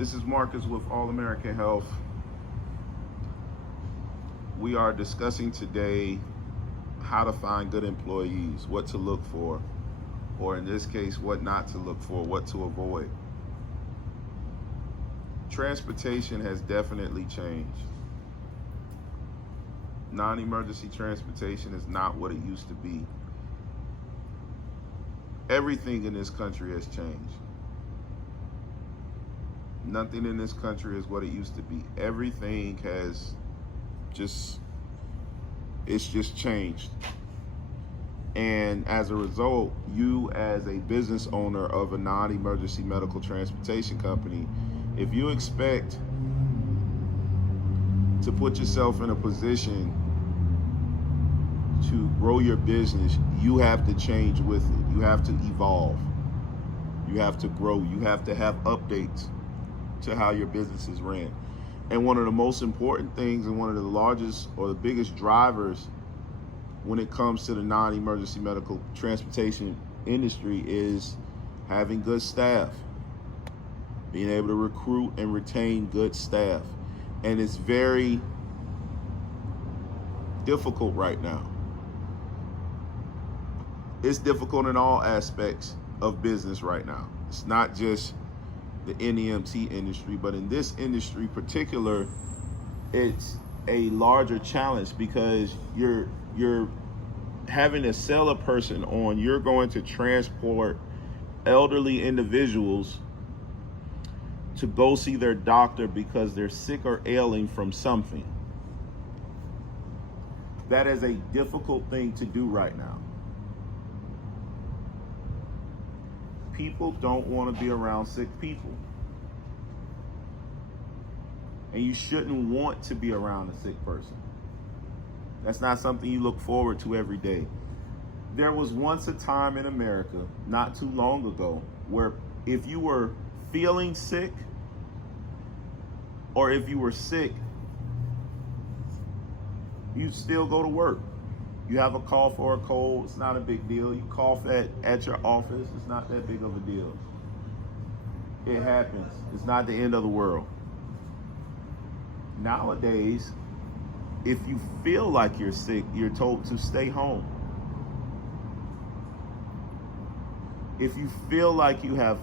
This is Marcus with All American Health. We are discussing today how to find good employees, what to look for, or in this case, what not to look for, what to avoid. Transportation has definitely changed. Non-emergency transportation is not what it used to be. Everything in this country has changed. Nothing in this country is what it used to be. Everything has it's just changed. And as a result, you as a business owner of a non-emergency medical transportation company, if you expect to put yourself in a position to grow your business, you have to change with it. You have to evolve. You have to grow. You have to have updates to how your business is ran. And one of the most important things and one of the largest or the biggest drivers when it comes to the non-emergency medical transportation industry is having good staff, being able to recruit and retain good staff. And it's very difficult right now. It's difficult in all aspects of business right now. It's not just the NEMT industry, but in this industry particular, it's a larger challenge because you're having to sell a person on you're going to transport elderly individuals to go see their doctor because they're sick or ailing from something. That is a difficult thing to do right now. People don't want to be around sick people. And you shouldn't want to be around a sick person. That's not something you look forward to every day. There was once a time in America, not too long ago, where if you were feeling sick or if you were sick, you'd still go to work. You have a cough or a cold, it's not a big deal. You cough at your office, it's not that big of a deal. It happens. It's not the end of the world. Nowadays, if you feel like you're sick, you're told to stay home. If you feel like you have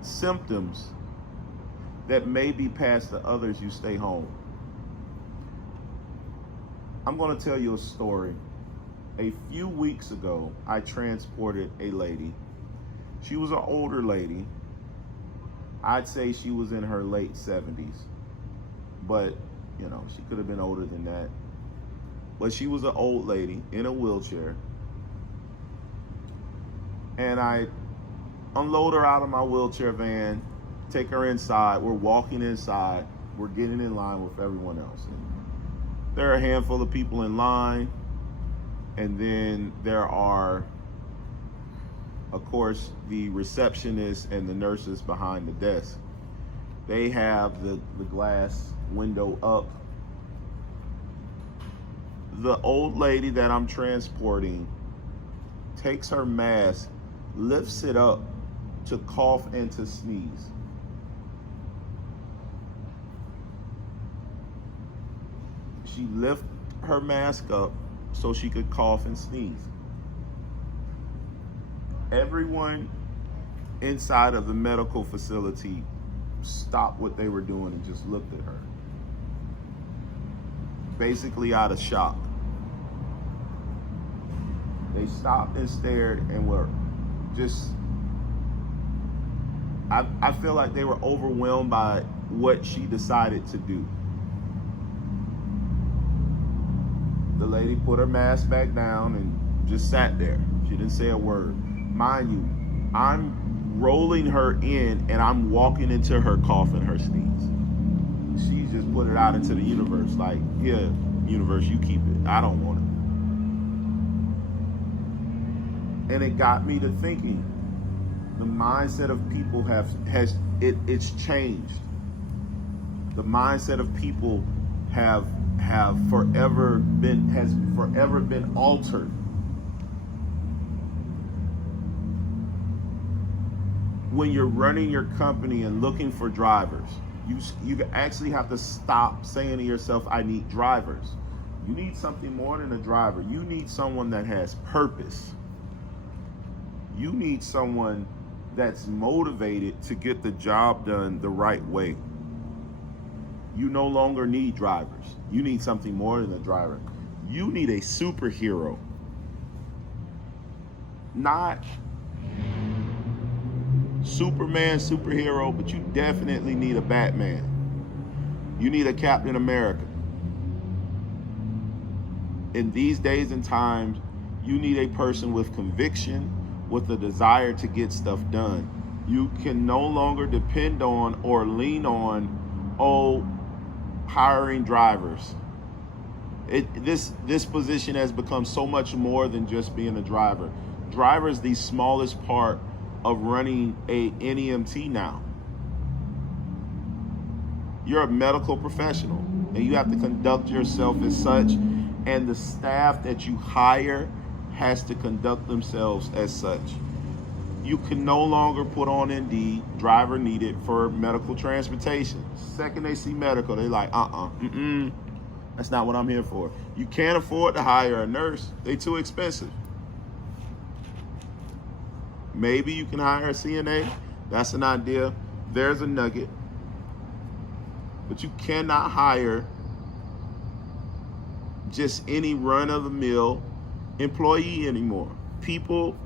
symptoms that may be passed to others, you stay home. I'm going to tell you a story. A few weeks ago, I transported a lady. She was an older lady. I'd say she was in her late 70s. But, you know, she could have been older than that. But she was an old lady in a wheelchair. And I unload her out of my wheelchair van, take her inside. We're walking inside. We're getting in line with everyone else. And there are a handful of people in line, and then there are, of course, the receptionists and the nurses behind the desk. They have the glass window up. The old lady that I'm transporting takes her mask, lifts it up to cough and to sneeze. She lifted her mask up so she could cough and sneeze. Everyone inside of the medical facility stopped what they were doing and just looked at her, basically out of shock. They stopped and stared and were just, I feel like they were overwhelmed by what she decided to do. The lady put her mask back down and just sat there. She didn't say a word. Mind you, I'm rolling her in and I'm walking into her cough and her sneeze. She just put it out into the universe like, yeah, universe, you keep it. I don't want it. And it got me to thinking. The mindset of people it's changed. The mindset of people has forever been altered. when you're running your company and looking for drivers, you actually have to stop saying to yourself, I need drivers. You need something more than a driver. You need someone that has purpose. You need someone that's motivated to get the job done the right way. You no longer need drivers. You need something more than a driver. You need a superhero. Not Superman, superhero, but you definitely need a Batman. You need a Captain America. In these days and times, you need a person with conviction, with a desire to get stuff done. You can no longer depend on or lean on, hiring drivers. This position has become so much more than just being a driver. Driver is the smallest part of running a NEMT now. You're a medical professional and you have to conduct yourself as such, and the staff that you hire has to conduct themselves as such. You can no longer put on Indeed, driver needed for medical transportation. Second they see medical, they like, that's not what I'm here for. You can't afford to hire a nurse. They too expensive. Maybe you can hire a CNA. That's an idea. There's a nugget. But you cannot hire just any run-of-the-mill employee anymore. People,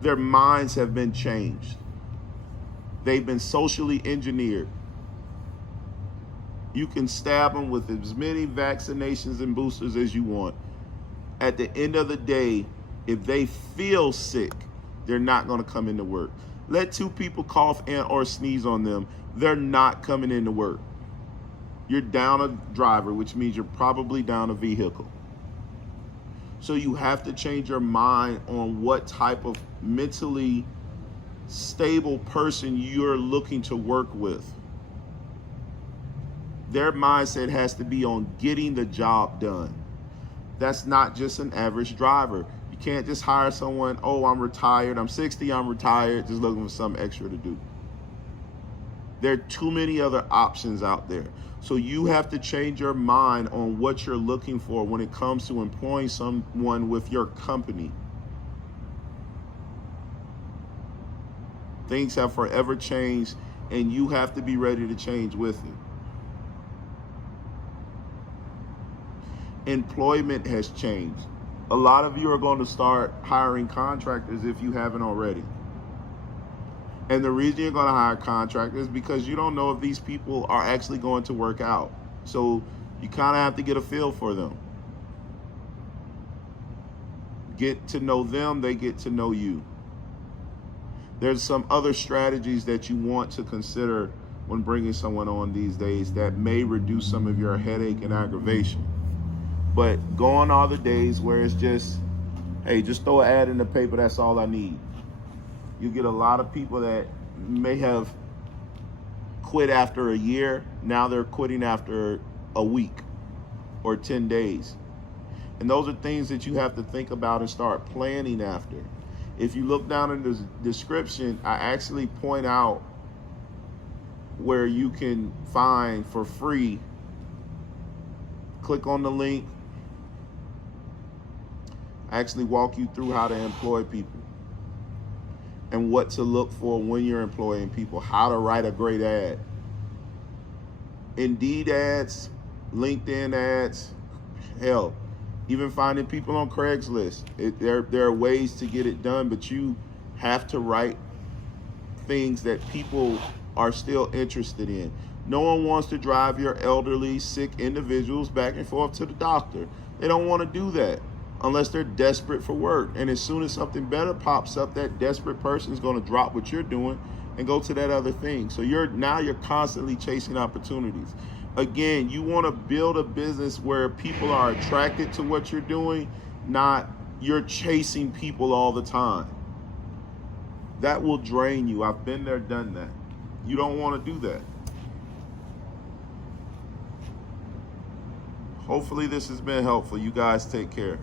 their minds have been changed. They've been socially engineered. You can stab them with as many vaccinations and boosters as you want. At the end of the day, if they feel sick, they're not going to come into work. Let two people cough and or sneeze on them, they're not coming into work. You're down a driver, which means you're probably down a vehicle. So you have to change your mind on what type of mentally stable person you're looking to work with. Their mindset has to be on getting the job done. That's not just an average driver. You can't just hire someone, I'm retired, I'm 60, I'm retired, just looking for something extra to do. There are too many other options out there. So you have to change your mind on what you're looking for when it comes to employing someone with your company. Things have forever changed, and you have to be ready to change with it. Employment has changed. A lot of you are going to start hiring contractors if you haven't already. And the reason you're going to hire contractors is because you don't know if these people are actually going to work out. So you kind of have to get a feel for them. Get to know them, they get to know you. There's some other strategies that you want to consider when bringing someone on these days that may reduce some of your headache and aggravation. But gone are the days where it's just, hey, just throw an ad in the paper, that's all I need. You get a lot of people that may have quit after a year. Now they're quitting after a week or 10 days. And those are things that you have to think about and start planning after. If you look down in the description, I actually point out where you can find for free. Click on the link. I actually walk you through how to employ people and what to look for when you're employing people, how to write a great ad. Indeed ads, LinkedIn ads, hell, even finding people on Craigslist. There are ways to get it done, but you have to write things that people are still interested in. No one wants to drive your elderly, sick individuals back and forth to the doctor. They don't want to do that unless they're desperate for work. And as soon as something better pops up, that desperate person is going to drop what you're doing and go to that other thing. So you're constantly chasing opportunities. Again, you want to build a business where people are attracted to what you're doing, not you're chasing people all the time. That will drain you. I've been there, done that. You don't want to do that. Hopefully this has been helpful. You guys take care.